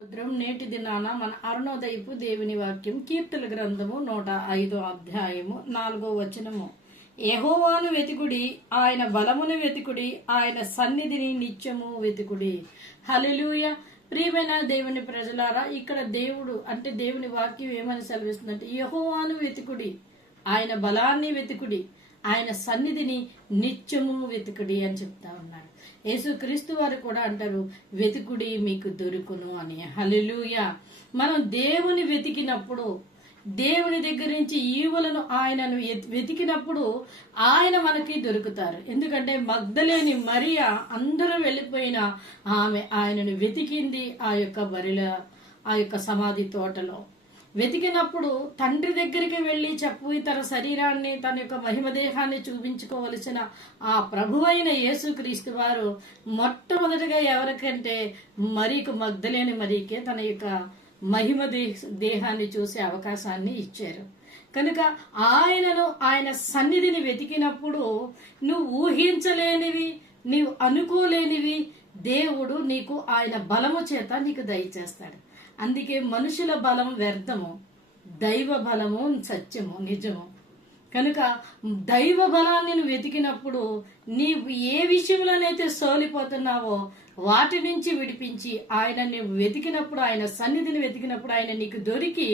రుద్రం నేటి దినాన మన అరుణోదయపు దేవుని వాక్యం కీర్తన గ్రంథము 105 అధ్యాయము 4వ వచనము. యెహోవాను వెతికుడి, ఆయన బలమును వెతికుడి, ఆయన సన్నిధిని నిత్యము వెతికుడి. హల్లెలూయా. ప్రియమైన దేవుని ప్రజలారా, ఇక్కడ దేవుడు అంటే దేవుని వాక్యం ఏమని సెలవిస్తుందంటే, యెహోవాను వెతికుడి, ఆయన బలాన్ని వెతికుడి, ఆయన సన్నిధిని నిత్యము వెతుకుడి అని చెప్తా ఉన్నాడు. యేసుక్రీస్తు వారు కూడా అంటారు, వెతుకుడి మీకు దొరుకును అని. హల్లెలూయా. మనం దేవుని వెతికినప్పుడు, దేవుని దగ్గర నుంచి ఈవులను ఆయనను వెతికినప్పుడు ఆయన మనకి దొరుకుతారు. ఎందుకంటే మగ్దలేని మరియా అందరూ వెళ్ళిపోయిన ఆమె ఆయనను వెతికింది ఆ యొక్క సమాధి తోటలో. వెతికినప్పుడు తండ్రి దగ్గరికి వెళ్ళి తన శరీరాన్ని, తన యొక్క మహిమదేహాన్ని చూపించుకోవలసిన ఆ ప్రభువైన యేసుక్రీస్తు వారు మొట్టమొదటిగా ఎవరికంటే మగ్దలేని మరీకే తన యొక్క మహిమ దేహాన్ని చూసే అవకాశాన్ని ఇచ్చారు. కనుక ఆయన సన్నిధిని వెతికినప్పుడు నువ్వు ఊహించలేనివి, నీవు అనుకోలేనివి దేవుడు నీకు ఆయన బలము చేత నీకు దయచేస్తాడు. అందుకే మనుషుల బలం వ్యర్థము, దైవ బలము సత్యము, నిజము. కనుక దైవ బలాన్ని నువ్వు వెతికినప్పుడు నీవు ఏ విషయంలోనైతే సోలిపోతున్నావో వాటి నుంచి విడిపించి ఆయన నువ్వు వెతికినప్పుడు, ఆయన సన్నిధిని వెతికినప్పుడు ఆయన నీకు దొరికి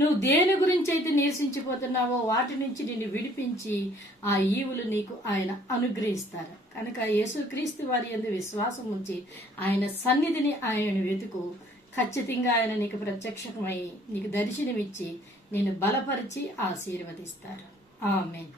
నువ్వు దేని గురించి అయితే నిరసించిపోతున్నావో వాటి నుంచి నిన్ను విడిపించి ఆ ఈవులు నీకు ఆయన అనుగ్రహిస్తారు. కనుక యేసుక్రీస్తు వారి యందు విశ్వాసం ఉంచి ఆయన సన్నిధిని ఆయన వెతుకు. ఖచ్చితంగా ఆయన నీకు ప్రత్యక్షమై నీకు దర్శనమిచ్చి నిన్ను బలపరిచి ఆశీర్వదిస్తారు. ఆమేన్.